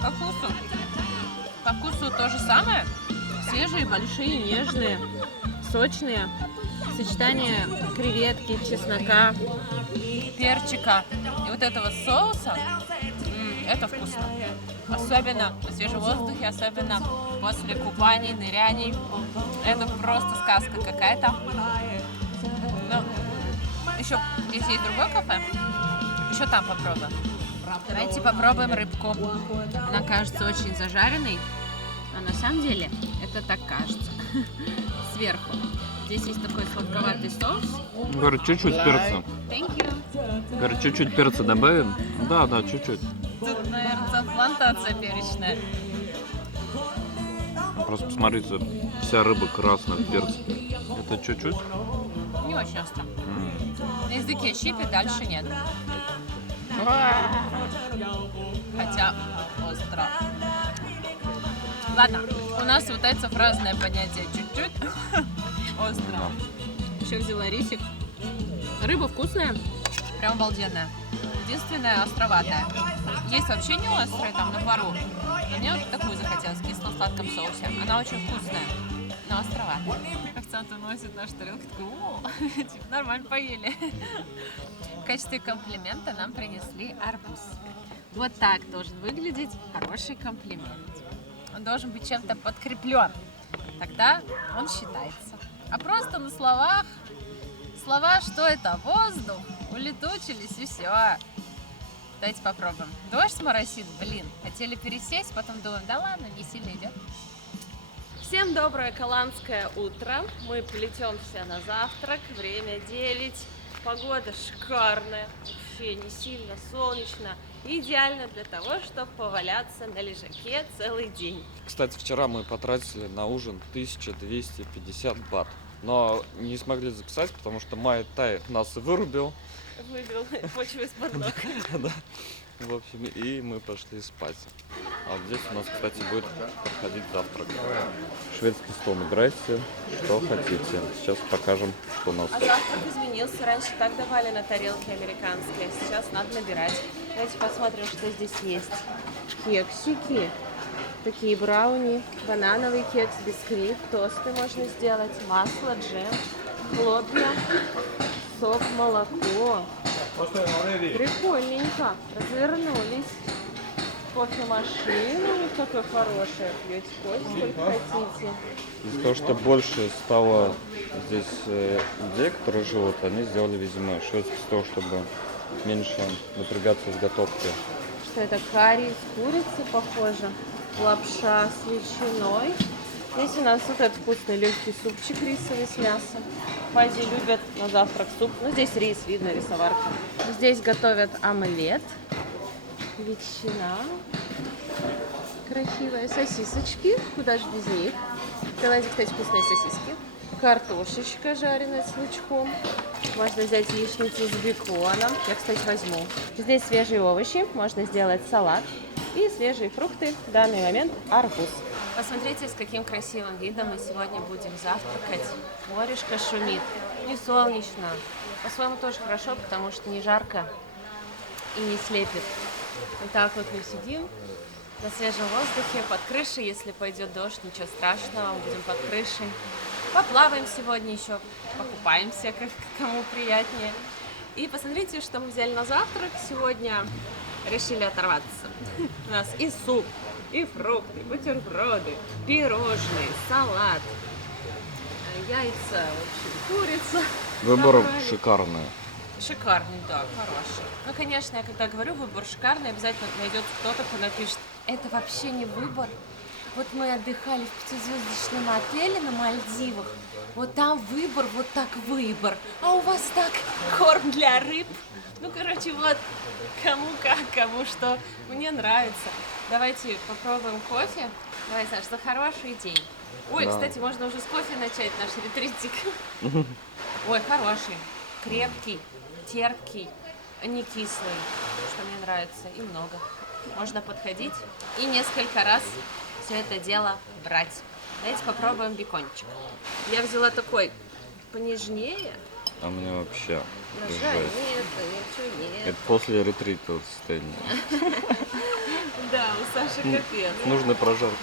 по вкусу. По вкусу то же самое. Свежие, большие, нежные, сочные. Сочетание креветки, чеснока, перчика и вот этого соуса. Это вкусно. Особенно на свежем воздухе, особенно после купаний, ныряний. Это просто сказка какая-то. Ну, еще здесь есть другое кафе. Еще там попробуем. Давайте попробуем рыбку. Она кажется очень зажаренной, а на самом деле это так кажется. Сверху. Здесь есть такой сладковатый соус. Говорю, чуть-чуть перца. Thank you. Говорю, чуть-чуть перца добавим? Да, чуть-чуть. Тут, наверное, плантация перечная. Просто посмотрите, вся рыба красная в перце. Это чуть-чуть? Не очень остро. На языке щипит, дальше нет. Хотя остро. Ладно, у нас у тайцев разное понятие. Чуть-чуть остро. Еще взяла рисик. Рыба вкусная, прям обалденная. Единственная островатая. Есть вообще не острая, там на пару. Но мне вот такую захотелось, в кисло-сладком соусе. Она очень вкусная, но островатая. Официант уносит нашу тарелку, такой, о, типа нормально поели. В качестве комплимента нам принесли арбуз. Вот так должен выглядеть хороший комплимент. Он должен быть чем-то подкреплен. Тогда он считается. А просто на словах, слова, что это, воздух, улетучились и все. Давайте попробуем. Дождь моросит, блин. Хотели пересесть, потом думаем, да ладно, не сильно идет. Всем доброе каландское утро. Мы плетемся на завтрак. Время 9. Погода шикарная. Вообще не сильно солнечно. Идеально для того, чтобы поваляться на лежаке целый день. Кстати, вчера мы потратили на ужин 1250 бат. Но не смогли записать, потому что Май Тай нас вырубил. выбил почву из-под ног. Да. В общем, и мы пошли спать. А вот здесь у нас, кстати, будет проходить завтрак. Шведский стол, играйте, что хотите. Сейчас покажем, что у нас. А завтрак изменился. Раньше так давали на тарелке американские. Сейчас надо набирать. Давайте посмотрим, что здесь есть. Кексики. Такие брауни, банановый кекс, бисквит, тосты можно сделать, масло, джем, хлопья, сок, молоко. Прикольненько. Развернулись. Кофемашина у них такая хорошая. Пьете кофе сколько хотите. Из-за того, что больше стало здесь людей, которые живут, они сделали, видимо, шведский стол, чтобы меньше напрягаться с готовкой. Что это, карри из курицы, похоже. Лапша с ветчиной. Здесь у нас вот этот вкусный легкий супчик рисовый с мясом. В Азии любят на завтрак суп. Ну, здесь рис, видно, рисоварка. Здесь готовят омлет. Ветчина. Красивые сосисочки. Куда же без них? В Таиланде, кстати, вкусные сосиски. Картошечка жареная с лучком. Можно взять яичницу с беконом. Я, кстати, возьму. Здесь свежие овощи. Можно сделать салат. И свежие фрукты. В данный момент арбуз. Посмотрите, с каким красивым видом мы сегодня будем завтракать. Морешко шумит. Не солнечно. По-своему тоже хорошо, потому что не жарко и не слепит. Вот так вот мы сидим на свежем воздухе, под крышей. Если пойдет дождь, ничего страшного, мы будем под крышей. Поплаваем сегодня еще, покупаемся, как кому приятнее. И посмотрите, что мы взяли на завтрак. Сегодня решили оторваться. У нас и суп, и фрукты, бутерброды, пирожные, салат, яйца, в общем, курица. Выбор Нормально. шикарный. Шикарный, да, хороший. Ну, конечно, я когда говорю выбор шикарный, обязательно найдется кто-то, кто напишет, это вообще не выбор. Вот мы отдыхали в 5-звездочном отеле на Мальдивах, вот там выбор, вот так выбор, а у вас так корм для рыб. Ну, короче, вот, кому как, кому что, мне нравится. Давайте попробуем кофе. Давай, Саш, за хороший день. Ой, Да. кстати, можно уже с кофе начать наш ретритик. Ой, хороший, крепкий, терпкий, не кислый, что мне нравится, и много. Можно подходить и несколько раз все это дело брать. Давайте попробуем бекончик. Я взяла такой понежнее. А мне вообще Ножа жесть. нет, ничего нет. Это после ретрита вот состояние. Да, у Саши капец. Нужно прожарка.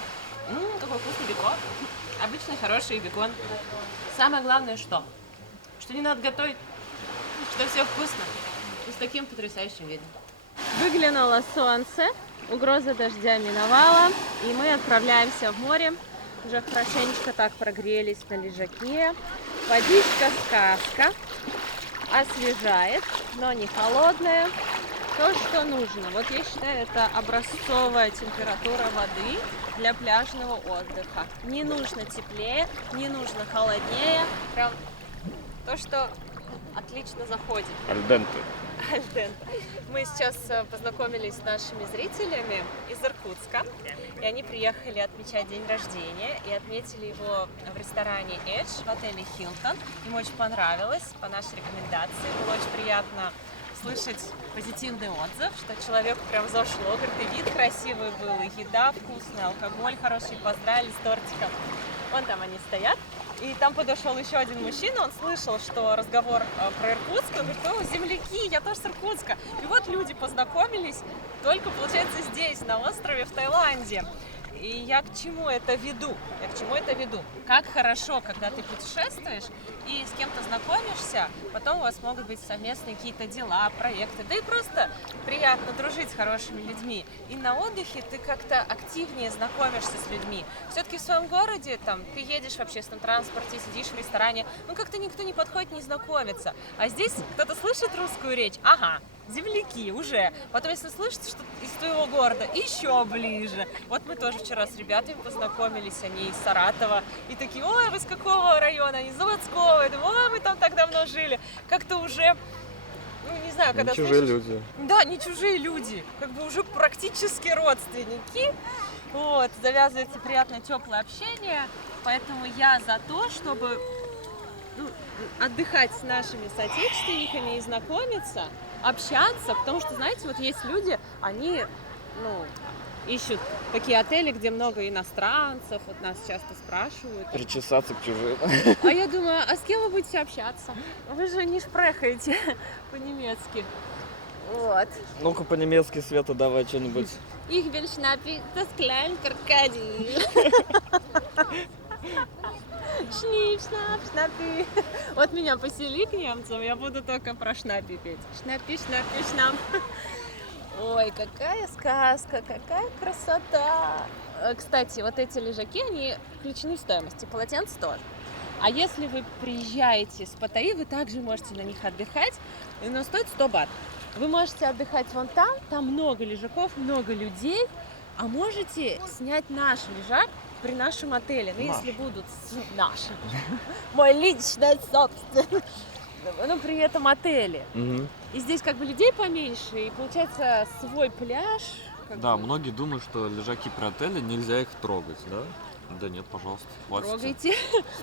Такой вкусный бекон. Обычный хороший бекон. Самое главное, что? Что не надо готовить, что все вкусно. И с таким потрясающим видом. Выглянуло солнце, угроза дождя миновала, и мы отправляемся в море. Уже хорошенечко так прогрелись на лежаке. Водичка сказка. Освежает, но не холодная. То, что нужно. Вот я считаю, это образцовая температура воды для пляжного отдыха. Не нужно теплее, не нужно холоднее. Прям то, что отлично заходит. Альденте. Мы сейчас познакомились с нашими зрителями из Иркутска, и они приехали отмечать день рождения и отметили его в ресторане Edge в отеле Hilton. Им очень понравилось, по нашей рекомендации. Было очень приятно слышать позитивный отзыв, что человеку прям зашло. Говорит, и вид красивый был, и еда вкусная, алкоголь хороший, поздравили с тортиком. Вон там они стоят. И там подошел еще один мужчина, он слышал, что разговор про Иркутск, он говорит, о, земляки, я тоже с Иркутска. И вот люди познакомились только, получается, здесь, на острове в Таиланде. И я к чему это веду? Как хорошо, когда ты путешествуешь и с кем-то знакомишься, потом у вас могут быть совместные какие-то дела, проекты, да и просто приятно дружить с хорошими людьми. И на отдыхе ты как-то активнее знакомишься с людьми. Все-таки в своем городе, там, ты едешь в общественном транспорте, сидишь в ресторане, ну как-то никто не подходит, не знакомится. А здесь кто-то слышит русскую речь, ага, земляки уже. Потом, если слышат что из твоего города, еще ближе. Вот мы тоже вчера с ребятами познакомились, они из Саратова. И такие, ой, вы с какого района? Они из Заводского. Я думаю, ой, мы там так давно жили. Как-то уже, ну, не знаю, когда Не чужие слышишь... люди. Да, не чужие люди. Как бы уже практически родственники. Вот, завязывается приятное, теплое общение. Поэтому я за то, чтобы ну, отдыхать с нашими соотечественниками и знакомиться, общаться, потому что, знаете, вот есть люди, они, ну, ищут такие отели, где много иностранцев, вот нас часто спрашивают. Причесаться к чужим. А я думаю, а с кем вы будете общаться? Вы же не шпрехаете по-немецки. Вот. Ну-ка по-немецки, Света, давай что-нибудь. Ich bin Schnappi, das kleine Krokodil. Шнип, шнап, шнапи. Вот меня посели к немцам, я буду только про шнапи петь. Шнапи, шнапи, шнап. Ой, какая сказка, какая красота. Кстати, вот эти лежаки, они включены в стоимость, и полотенце тоже. А если вы приезжаете с Паттайи, вы также можете на них отдыхать, но стоит 100 бат. Вы можете отдыхать вон там много лежаков, много людей, а можете снять наш лежак при нашем отеле. Ну, если будут наши. Мой личный собственный. Но при этом отеле. И здесь как бы людей поменьше, и получается свой пляж. Да, многие думают, что лежаки при отеле нельзя их трогать, да? Да нет, пожалуйста, хватит. Трогайте.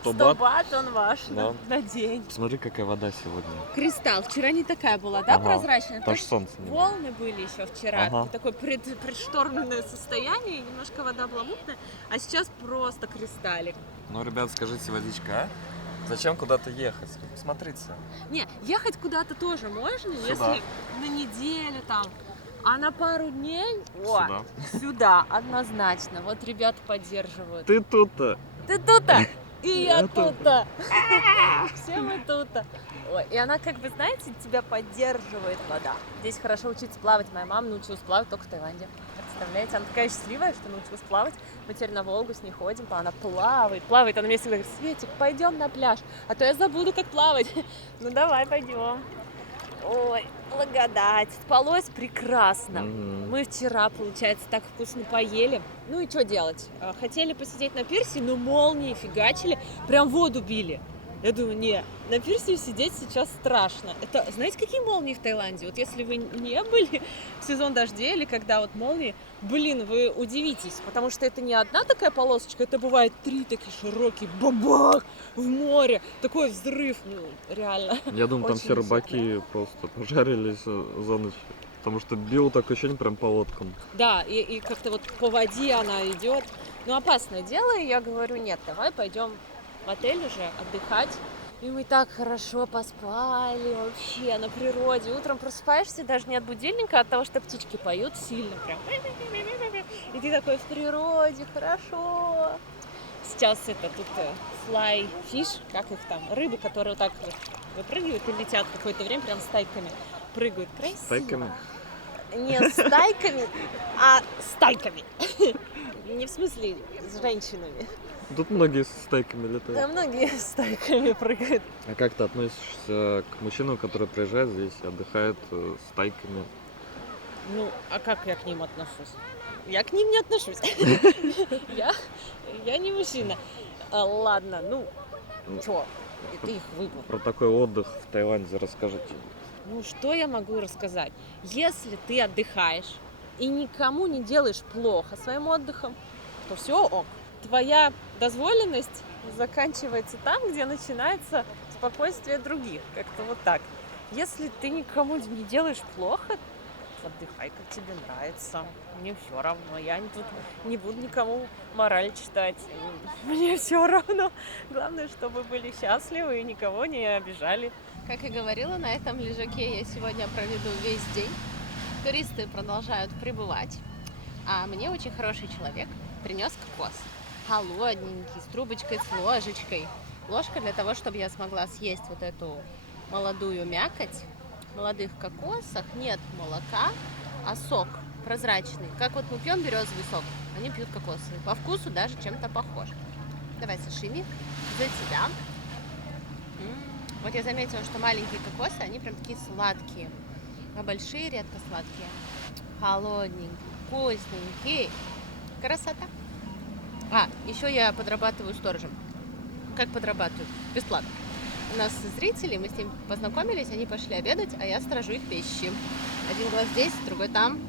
100 100 бат. бат он ваш Да. на день. Смотри, какая вода сегодня. Кристалл. Вчера не такая была, да, Ага. прозрачная? Даже солнца не было. Волны были еще вчера. Ага. Такое предштормленное состояние, немножко вода была мутная, а сейчас просто кристаллик. Ну, ребят, скажите, водичка, а? Зачем куда-то ехать? Посмотрите. Не, ехать куда-то тоже можно, Сюда. если на неделю там, а на пару дней Сюда. сюда однозначно. Вот ребята поддерживают. Ты тут-то. Ты тут-то, и я Я тут. тут-то. Все мы тут-то. Ой, и она, как бы, знаете, тебя поддерживает вода. Здесь хорошо учиться плавать. Моя мама научилась плавать только в Таиланде. Представляете, она такая счастливая, что научилась плавать. Мы теперь на Волгу с ней ходим, она плавает. Она мне всегда говорит: Светик, пойдем на пляж, а то я забуду, как плавать. Ну давай, пойдем. Ой, благодать. Спалось прекрасно. Мы вчера, получается, так вкусно поели. Ну и что делать? Хотели посидеть на пирсе, но молнии фигачили, прям воду били. Я думаю, не, на пирсе сидеть сейчас страшно. Это, знаете, какие молнии в Таиланде? Вот если вы не были в сезон дождей или когда вот молнии, блин, вы удивитесь, потому что это не одна такая полосочка, это бывает 3 такие широкие, бабах, в море, такой взрыв, ну, реально. Я думаю, там Очень все рыбаки просто пожарились за ночь. Потому что било такое ощущение прям по лодкам. Да, и как-то вот по воде она идет. Ну, опасное дело, и я говорю, нет, давай пойдем в отель уже отдыхать. И мы так хорошо поспали вообще на природе. Утром просыпаешься даже не от будильника, а от того, что птички поют сильно прям. И ты такой в природе, хорошо. Сейчас это тут fly fish, как их там, рыбы, которые вот так вот выпрыгивают и летят какое-то время, прям стайками прыгают. Красиво. Стайками? Не стайками, а стайками. Не в смысле с женщинами. Тут многие с стайками летают. Да, многие стайками прыгают. А как ты относишься к мужчинам, которые приезжают здесь и отдыхают стайками? Ну, а как я к ним отношусь? Я к ним не отношусь. Я не мужчина. Ладно, ну, что, это их выбор. Про такой отдых в Таиланде расскажите. Ну, что я могу рассказать? Если ты отдыхаешь и никому не делаешь плохо своим отдыхом, то все ок. Твоя дозволенность заканчивается там, где начинается спокойствие других. Как-то вот так. Если ты никому не делаешь плохо, отдыхай, как тебе нравится. Мне все равно. Я тут не буду никому мораль читать. Мне все равно. Главное, чтобы были счастливы и никого не обижали. Как и говорила, на этом лежаке я сегодня проведу весь день. Туристы продолжают прибывать. А мне очень хороший человек принес кокос. Холодненький, с трубочкой, с ложечкой. Ложка для того, чтобы я смогла съесть вот эту молодую мякоть. В молодых кокосах нет молока, а сок прозрачный. Как вот мы пьем березовый сок, они пьют кокосовый. По вкусу даже чем-то похож. Давай, сашими, за тебя. Вот я заметила, что маленькие кокосы, они прям такие сладкие, а большие редко сладкие. Холодненький, вкусненький. Красота. А, еще я подрабатываю сторожем. Как подрабатываю? Бесплатно. У нас зрители, мы с ним познакомились, они пошли обедать, а я сторожу их вещи. Один глаз здесь, другой там.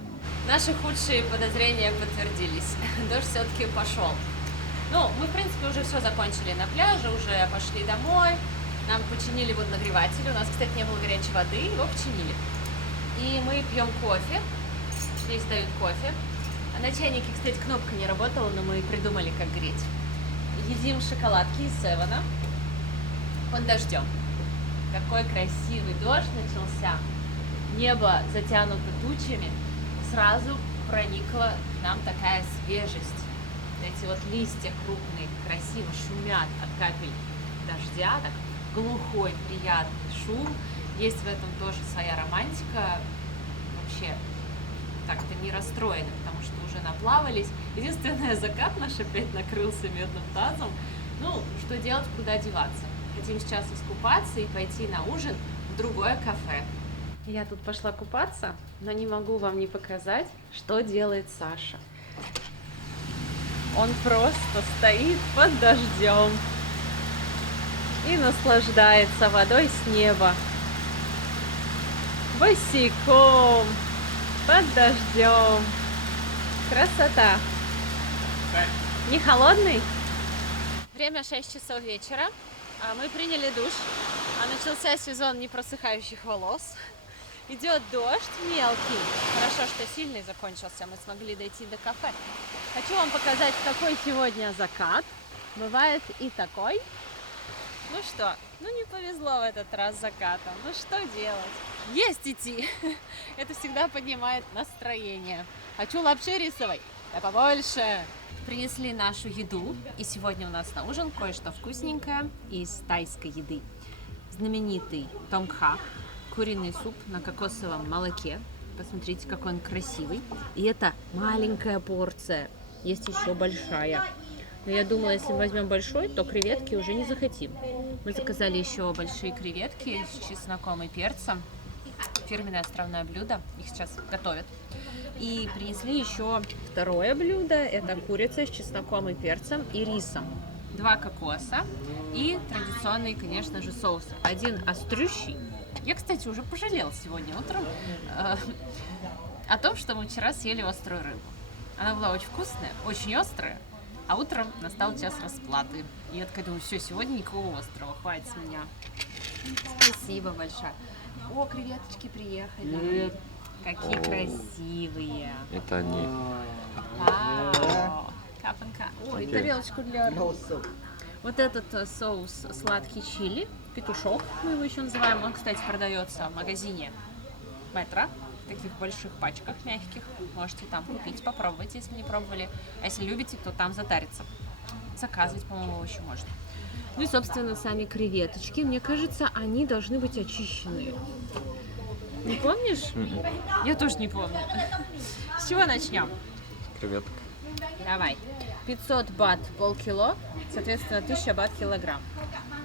Наши худшие подозрения подтвердились. Дождь все-таки пошел. Ну, мы, в принципе, уже все закончили на пляже, уже пошли домой. Нам починили вот нагреватель. У нас, кстати, не было горячей воды, его починили. И мы пьем кофе. Здесь дают кофе. А на чайнике, кстати, кнопка не работала, но мы придумали, как греть. Едим шоколадки из Севена под дождем. Какой красивый дождь начался. Небо затянуто тучами. Сразу проникла к нам такая свежесть. Эти вот листья крупные, красиво шумят от капель дождя. Так глухой, приятный шум. Есть в этом тоже своя романтика. Вообще так-то не расстроены, потому что уже наплавались. Единственное, закат наш опять накрылся медным тазом. Ну, что делать, куда деваться? Хотим сейчас искупаться и пойти на ужин в другое кафе. Я тут пошла купаться, но не могу вам не показать, что делает Саша. Он просто стоит под дождем и наслаждается водой с неба. Босиком, под дождем. Красота. Не холодный? Время 6 часов вечера. Мы приняли душ. Начался сезон непросыхающих волос. Идет дождь мелкий. Хорошо, что сильный закончился. Мы смогли дойти до кафе. Хочу вам показать, какой сегодня закат. Бывает и такой. Ну что, не повезло в этот раз с закатом. Ну что делать? Есть идти. Это всегда поднимает настроение. Хочу лапши рисовой. Да побольше. Принесли нашу еду. И сегодня у нас на ужин кое-что вкусненькое из тайской еды. Знаменитый тонгха. Куриный суп на кокосовом молоке. Посмотрите, какой он красивый. И это маленькая порция. Есть еще большая. Но я думала, если мы возьмем большой, то креветки уже не захотим. Мы заказали еще большие креветки с чесноком и перцем. Фирменное островное блюдо. Их сейчас готовят. И принесли еще второе блюдо. Это курица с чесноком и перцем и рисом. 2 кокоса и традиционный, конечно же, соус. Один острющий. Я, кстати, уже пожалела сегодня утром о том, что мы вчера съели острую рыбу. Она была очень вкусная, очень острая, а утром настал час расплаты. И я такая думаю, все, сегодня никакого острова, хватит с меня. Спасибо большое. О, креветочки приехали. Привет. Какие красивые. Это они. Вау. Капанка. Ой, тарелочку для рисов. Вот этот соус сладкий чили, петушок, мы его еще называем, он, кстати, продается в магазине Метро, в таких больших пачках мягких, можете там купить, попробовать, если не пробовали, а если любите, то там затариться, заказывать, по-моему, еще можно. Ну и, собственно, сами креветочки, мне кажется, они должны быть очищенные. Не помнишь? Я тоже не помню. С чего начнем? Креветок. Давай. 500 бат полкило, соответственно, 1000 бат килограмм.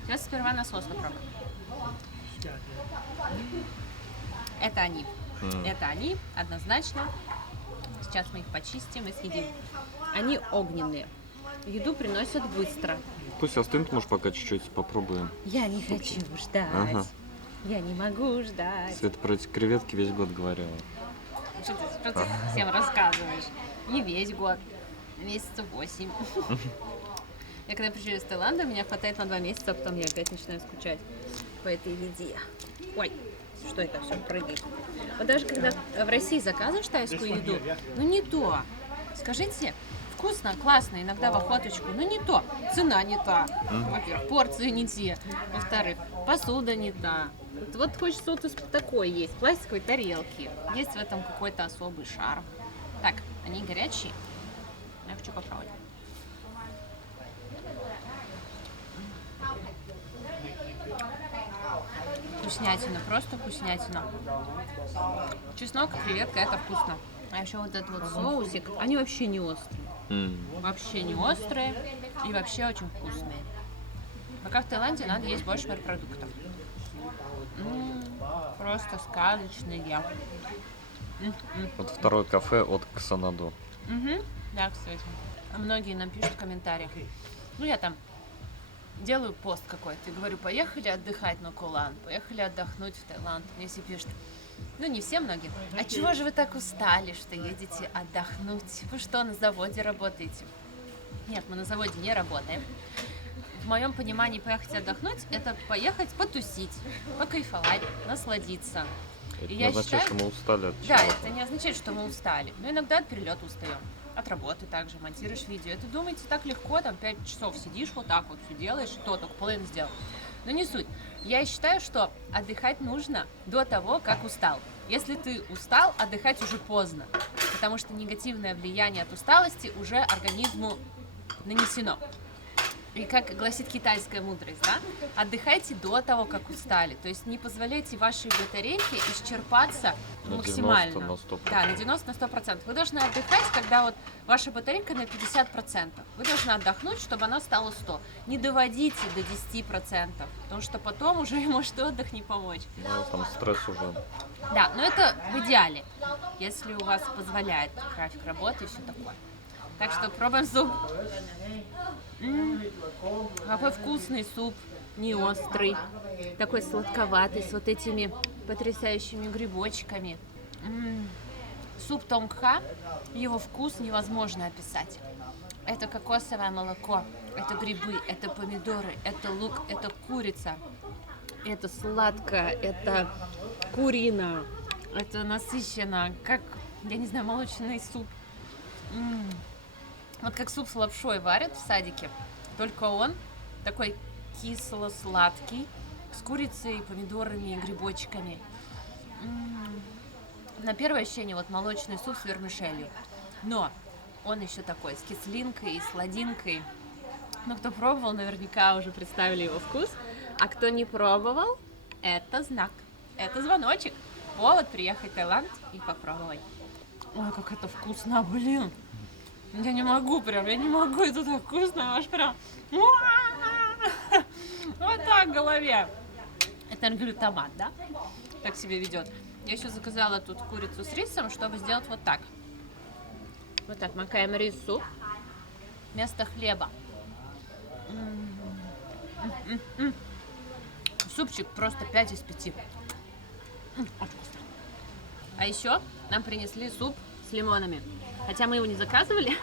Сейчас сперва на соус попробуем. Это они. Это они, однозначно. Сейчас мы их почистим и съедим. Они огненные. Еду приносят быстро. Пусть остынут, может, пока чуть-чуть попробуем. Я не хочу ждать. Ага. Я не могу ждать. Света про эти креветки весь год говорила. Что ты всем рассказываешь? Не весь год. Месяцев 8. Я когда приезжаю из Таиланда, меня хватает на 2 месяца, а потом я опять начинаю скучать по этой еде. Ой, что это все прыгает. Вот даже когда в России заказываешь тайскую еду, не то. Скажите, вкусно, классно, иногда в охоточку, не то. Цена не та. Во-первых, порции не те. Во-вторых, посуда не та. Вот хочется вот такое есть, пластиковые тарелки. Есть в этом какой-то особый шарм. Так, они горячие. Я хочу попробовать. Вкуснятина, просто вкуснятина. Чеснок, креветка, это вкусно. А еще вот этот вот соусик, они вообще не острые. Вообще не острые и вообще очень вкусные. Пока в Таиланде надо есть больше морепродуктов. Просто сказочные. Вот второе кафе от Ксанадо. Да, кстати. Многие нам пишут в комментариях. Я там делаю пост какой-то и говорю, поехали отдыхать на Кулан, поехали отдохнуть в Таиланд. Мне все пишут, не все, многие. А чего же вы так устали, что едете отдохнуть? Вы что, на заводе работаете? Нет, мы на заводе не работаем. в моем понимании поехать отдохнуть, это поехать потусить, покайфовать, насладиться. Это И не я означает, считаю, что мы устали от да, чего-то. это не означает, что мы устали. Но иногда от перелета устаем. От работы также, монтируешь видео. Это, думаете, так легко, там 5 часов сидишь, вот так вот все делаешь, и то только половину сделал. Но не суть. Я считаю, что отдыхать нужно до того, как устал. Если ты устал, отдыхать уже поздно. Потому что негативное влияние от усталости уже организму нанесено. И как гласит китайская мудрость, да, отдыхайте до того, как устали. То есть не позволяйте вашей батарейке исчерпаться На максимально. 90, на 100%. Да, на 90, на 100%. Вы должны отдыхать, когда вот ваша батарейка на 50%. Вы должны отдохнуть, чтобы она стала 100. Не доводите до 10%, потому что потом уже может отдых не помочь. Ну, там стресс уже. Да, но это в идеале, если у вас позволяет график работы и все такое. Так что пробуем суп. Какой вкусный суп, не острый, такой сладковатый, с вот этими потрясающими грибочками. Суп тонгха, его вкус невозможно описать. Это кокосовое молоко, это грибы, это помидоры, это лук, это курица. Это сладко, это курино, это насыщенно, как, я не знаю, молочный суп. Вот как суп с лапшой варят в садике, только он такой кисло-сладкий, с курицей, помидорами и грибочками. На первое ощущение вот молочный суп с вермишелью, но он еще такой с кислинкой и сладинкой. Но кто пробовал, наверняка уже представили его вкус, а кто не пробовал, это знак, это звоночек, повод приехать в Таиланд и попробовать. Ой, как это вкусно, блин! Я не могу, это так вкусно, аж прям вот так в голове. Это глютамат, да? Так себя ведет. Я еще заказала тут курицу с рисом, чтобы сделать вот так. Вот так макаем рис в суп вместо хлеба. Супчик просто 5 из 5. Очень вкусно. А еще нам принесли суп с лимонами. Хотя мы его не заказывали.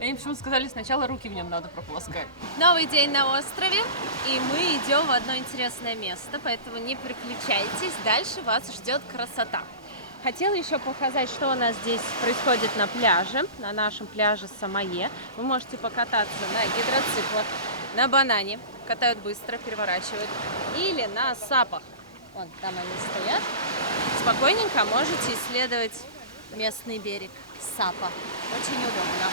Они почему-то сказали, сначала руки в нем надо прополоскать. Новый день на острове, и мы идем в одно интересное место, поэтому не переключайтесь, дальше вас ждет красота. Хотела еще показать, что у нас здесь происходит на пляже, на нашем пляже Самае. Вы можете покататься на гидроциклах, на банане, катают быстро, переворачивают, или на сапах. Вон там они стоят. Спокойненько можете исследовать местный берег Сапа. Очень удобно.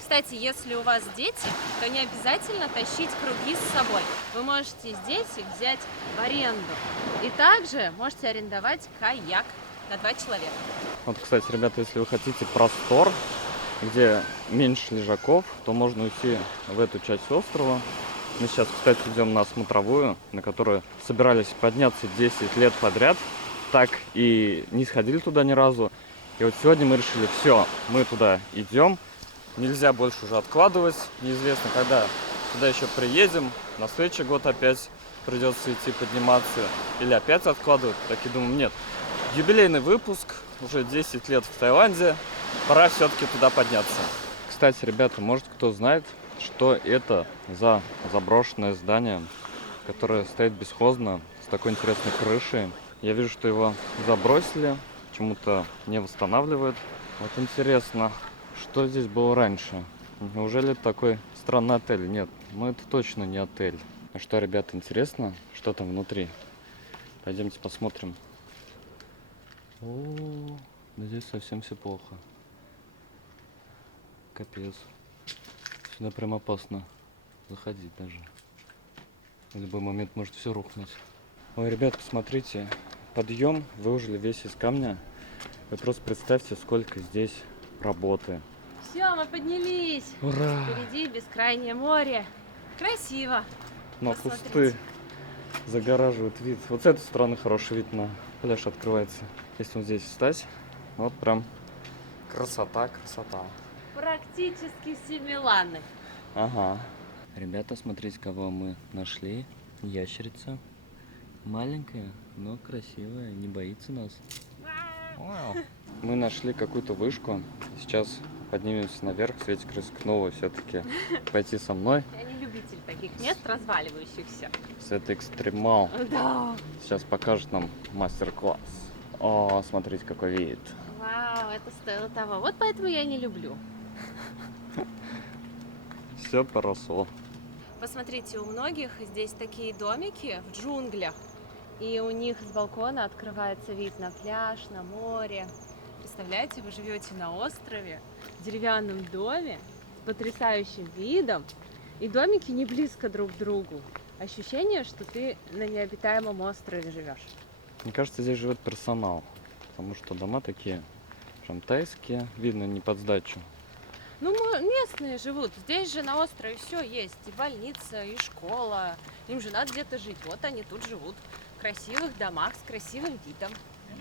Кстати, если у вас дети, то не обязательно тащить круги с собой. Вы можете здесь их взять в аренду. И также можете арендовать каяк на 2 человека. Вот, кстати, ребята, если вы хотите простор, где меньше лежаков, то можно уйти в эту часть острова. Мы сейчас, кстати, идем на смотровую, на которую собирались подняться 10 лет подряд. Так и не сходили туда ни разу. И вот сегодня мы решили, все, мы туда идем. Нельзя больше уже откладывать. Неизвестно, когда туда еще приедем. На следующий год опять придется идти подниматься. Или опять откладывать. Так и думаю, нет. Юбилейный выпуск. Уже 10 лет в Таиланде. Пора все-таки туда подняться. Кстати, ребята, может кто знает, что это за заброшенное здание, которое стоит бесхозно, с такой интересной крышей. Я вижу, что его забросили. Почему-то не восстанавливают. Вот интересно, что здесь было раньше? Неужели это такой странный отель? Нет, ну это точно не отель. А что, ребята, интересно, что там внутри? Пойдемте посмотрим. О, да здесь совсем все плохо. Капец. Сюда прям опасно заходить даже. В любой момент может все рухнуть. Ой, ребят, посмотрите. Подъем выложили весь из камня. Вы просто представьте, сколько здесь работы. Все, мы поднялись. Ура! Впереди бескрайнее море. Красиво. Но Посмотрите. кусты загораживают вид. Вот с этой стороны хороший вид на пляж открывается. Если вот здесь встать, вот прям красота, красота. Практически все Миланы. Ага. Ребята, смотрите, кого мы нашли. Ящерица. Маленькая, но красивая, не боится нас. Вау. Мы нашли какую-то вышку. Сейчас поднимемся наверх. Светик рискнула все-таки пойти со мной. Я не люблю любитель таких мест разваливающихся. Это экстремал. Да. Сейчас покажет нам мастер-класс. О, смотрите, какой вид. Вау, это стоило того. Вот поэтому я не люблю. Все поросло. Посмотрите, у многих здесь такие домики в джунглях. И у них с балкона открывается вид на пляж, на море. Представляете, вы живете на острове, в деревянном доме с потрясающим видом. И домики не близко друг к другу. Ощущение, что ты на необитаемом острове живешь. Мне кажется, здесь живет персонал. Потому что дома такие прям тайские. Видно, не под сдачу. Ну, местные живут. Здесь же на острове все есть. И больница, и школа. Им же надо где-то жить. Вот они тут живут. В красивых домах с красивым видом.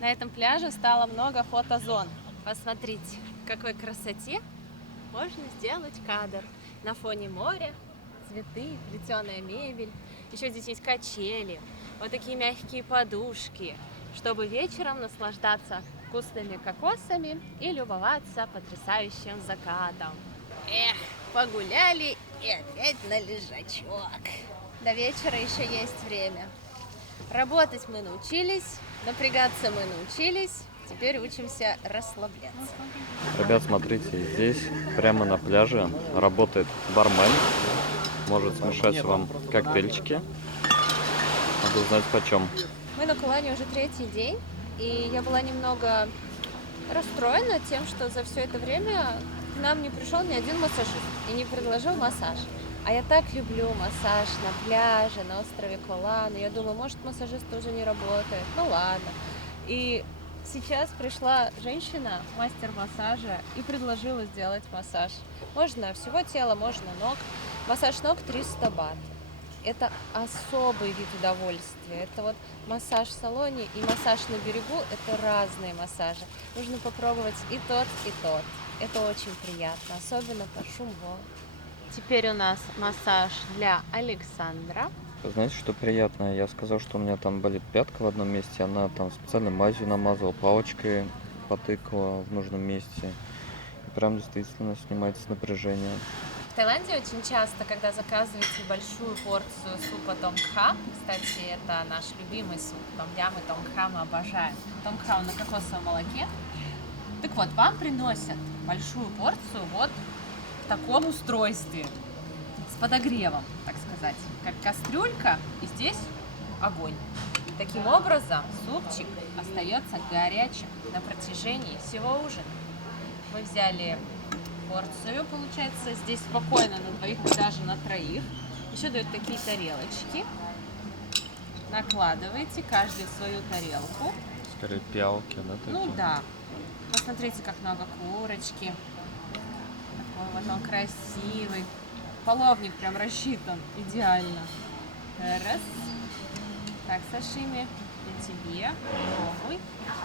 На этом пляже стало много фотозон. Посмотрите, в какой красоте можно сделать кадр. На фоне моря, цветы, плетеная мебель. Еще здесь есть качели, вот такие мягкие подушки, чтобы вечером наслаждаться вкусными кокосами и любоваться потрясающим закатом. Эх, погуляли и опять на лежачок. До вечера еще есть время. Работать мы научились, напрягаться мы научились, теперь учимся расслабляться. Ребят, смотрите, здесь прямо на пляже работает бармен. Может смешать вам коктейльчики. Надо узнать почем. Мы на Кулане уже 3-й день, и я была немного расстроена тем, что за все это время к нам не пришел ни один массажист и не предложил массаж. А я так люблю массаж на пляже, на острове Кулан. Я думаю, может, массажист уже не работает. Ну ладно. И сейчас пришла женщина, мастер массажа, и предложила сделать массаж. Можно всего тела, можно ног. Массаж ног 300 бат. Это особый вид удовольствия. Это вот массаж в салоне и массаж на берегу – это разные массажи. Нужно попробовать и тот, и тот. Это очень приятно, особенно под шум волн. Теперь у нас массаж для Александра. Знаете, что приятно? Я сказал, что у меня там болит пятка в одном месте. Она там специальной мазью намазала, палочкой потыкала в нужном месте. И прям действительно снимается напряжение. В Таиланде очень часто, когда заказываете большую порцию супа тонгха, кстати, это наш любимый суп, том-ям и тонгха мы обожаем. Тонгха на кокосовом молоке. Так вот, вам приносят большую порцию вот в таком устройстве, с подогревом, так сказать, как кастрюлька, и здесь огонь. Таким образом, супчик остается горячим на протяжении всего ужина. Мы взяли порцию, получается, здесь спокойно на двоих, даже на троих. Еще дают такие тарелочки. Накладываете каждый в свою тарелку. Скорее пиалки, да? Такие? Ну да. Посмотрите, как много курочки. Такой вот он красивый. Половник прям рассчитан идеально. Раз. Так, сашими для тебе. Пробуй.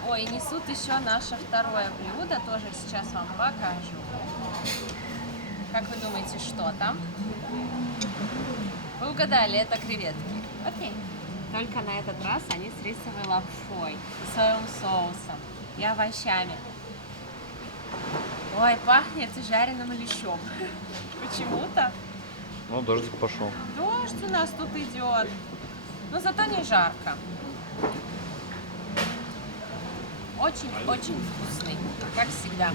Ой, и несут еще наше второе блюдо. Тоже сейчас вам покажу. Как вы думаете, что там? Вы угадали, это креветки. Окей. Только на этот раз они с рисовой лапшой, и соевым соусом, и овощами. Ой, пахнет жареным лещом. Почему-то. Ну, дождик пошел. Дождь у нас тут идет. Но зато не жарко. Очень-очень вкусный, как всегда.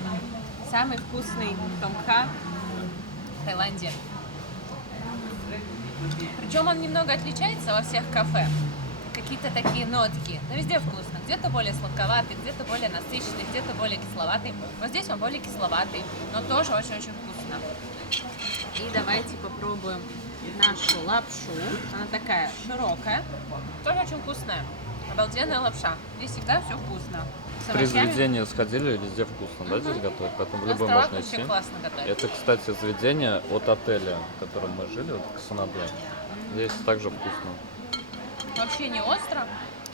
Самый вкусный тонгха в Таиланде. Причем он немного отличается во всех кафе. Какие-то такие нотки. Но везде вкусно. Где-то более сладковатый, где-то более насыщенный, где-то более кисловатый. Вот здесь он более кисловатый, но тоже очень-очень вкусно. И давайте попробуем нашу лапшу. Она такая широкая, тоже очень вкусная. Обалденная лапша. Здесь всегда все вкусно. С Три овощами. заведения сходили, везде вкусно, да, здесь готовят? Поэтому в На любой островах можно вообще идти. классно готовят. Это, кстати, заведение от отеля, в котором мы жили, вот Касанабле. Здесь также вкусно. Вообще не остро.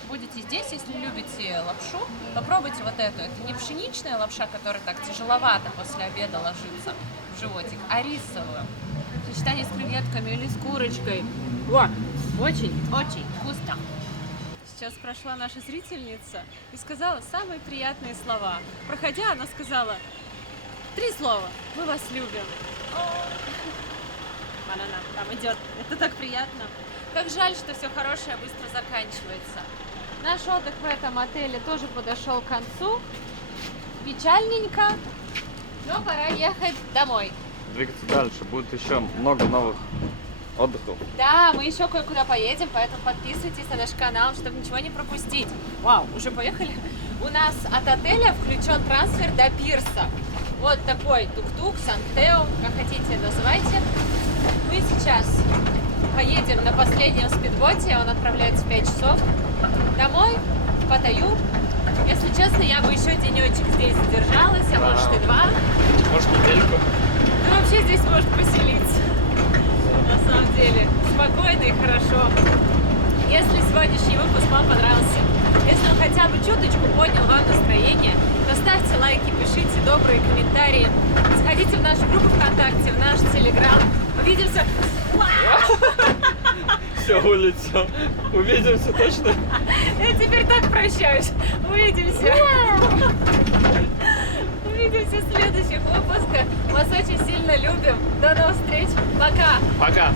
Будете здесь, если любите лапшу, попробуйте вот эту. Это не пшеничная лапша, которая так тяжеловато после обеда ложится в животик, а рисовую. В сочетании с креветками или с курочкой. Очень вкусно. Сейчас прошла наша зрительница и сказала самые приятные слова. Проходя, она сказала 3 слова. Мы вас любим. Вон она там идет. Это так приятно. Как жаль, что все хорошее быстро заканчивается. Наш отдых в этом отеле тоже подошел к концу. Печальненько, но пора ехать домой. Двигаться дальше. Будет еще много новых отдыхов. Да, мы еще кое-куда поедем, поэтому подписывайтесь на наш канал, чтобы ничего не пропустить. Вау, уже поехали? У нас от отеля включен трансфер до пирса. Вот такой тук-тук, Сан-Тео, как хотите называйте. Мы сейчас поедем на последнем спидботе, он отправляется в 5 часов. Домой, в Паттайю. Если честно, я бы еще денечек здесь задержалась, а может и 2. Может, недельку. Ну вообще здесь может поселиться. На самом деле, спокойно и хорошо. Если сегодняшний выпуск вам понравился, если он хотя бы чуточку поднял вам настроение, то ставьте лайки, пишите добрые комментарии, заходите в нашу группу ВКонтакте, в наш Телеграм. Увидимся. Все, улетел. Увидимся точно. Я теперь так прощаюсь. Увидимся. Увидимся в следующих выпусках. Вас очень сильно любим. До новых встреч. Пока. Пока.